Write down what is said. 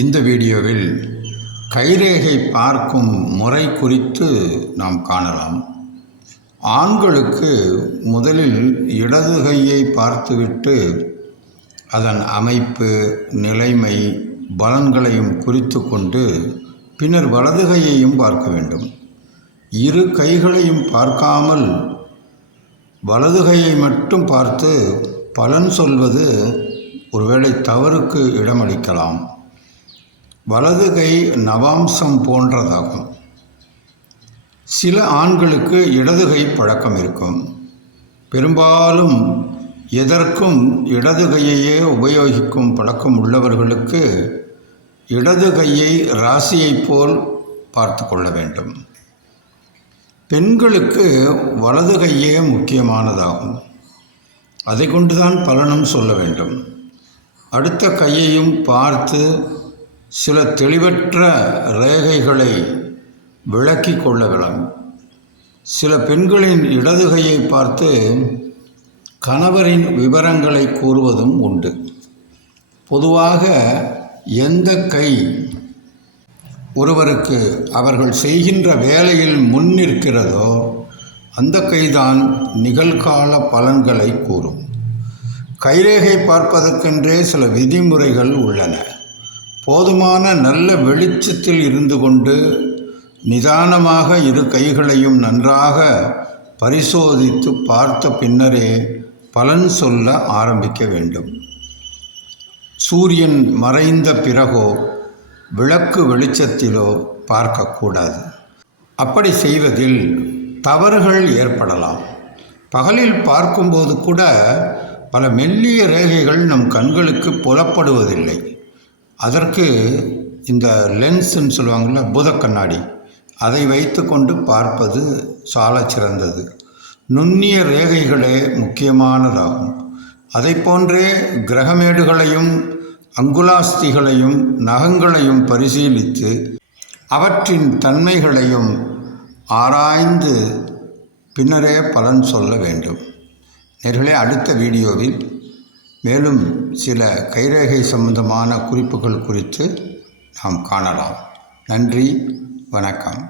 இந்த வீடியோவில் கைரேகை பார்க்கும் முறை குறித்து நாம் காணலாம். ஆண்களுக்கு முதலில் இடது கையை பார்த்துவிட்டு அதன் அமைப்பு, நிலைமை, பலன்களையும் குறித்து கொண்டு பின்னர் வலது கையையும் பார்க்க வேண்டும். இரு கைகளையும் பார்க்காமல் வலது கையை மட்டும் பார்த்து பலன் சொல்வது ஒருவேளை தவறுக்கு இடமளிக்கலாம். வலது கை நவாம்சம் போன்றதாகும். சில ஆண்களுக்கு இடது கை பழக்கம் இருக்கும். பெரும்பாலும் எதற்கும் இடது கையையே உபயோகிக்கும் பழக்கம் உள்ளவர்களுக்கு இடது கையை ராசியைப் போல் பார்த்து கொள்ள வேண்டும். பெண்களுக்கு வலது கையே முக்கியமானதாகும். அதை கொண்டுதான் பலனும் சொல்ல வேண்டும். அடுத்த கையையும் பார்த்து சில தெளிவற்ற ரேகைகளை விளக்கி கொள்ள வேண்டும். சில பெண்களின் இடது கையை பார்த்து கணவரின் விவரங்களை கூறுவதும் உண்டு. பொதுவாக எந்த கை ஒருவருக்கு அவர்கள் செய்கின்ற வேலையில் முன்னிற்கிறதோ அந்த கைதான் நிகழ்கால பலன்களை கூறும். கைரேகை பார்ப்பதற்கென்றே சில விதிமுறைகள் உள்ளன. போதுமான நல்ல வெளிச்சத்தில் இருந்து கொண்டு நிதானமாக இரு கைகளையும் நன்றாக பரிசோதித்து பார்த்த பின்னரே பலன் சொல்ல ஆரம்பிக்க வேண்டும். சூரியன் மறைந்த பிறகோ விளக்கு வெளிச்சத்திலோ பார்க்கக்கூடாது. அப்படி செய்வதில் தவறுகள் ஏற்படலாம். பகலில் பார்க்கும்போது கூட பல மெல்லிய ரேகைகள் நம் கண்களுக்கு புலப்படுவதில்லை. அதற்கு இந்த லென்ஸ்ன்னு சொல்லுவாங்கள்ல, பூதக்கண்ணாடி, அதை வைத்து கொண்டு பார்ப்பது சால சிறந்தது. நுண்ணிய ரேகைகளே முக்கியமானதாகும். அதை போன்றே கிரகமேடுகளையும் அங்குலாஸ்திகளையும் நகங்களையும் பரிசீலித்து அவற்றின் தன்மைகளையும் ஆராய்ந்து பின்னரே பலன் சொல்ல வேண்டும். நேர்களே, அடுத்த வீடியோவில் மேலும் சில கைரேகை சம்பந்தமான குறிப்புகள் குறித்து நாம் காணலாம். நன்றி, வணக்கம்.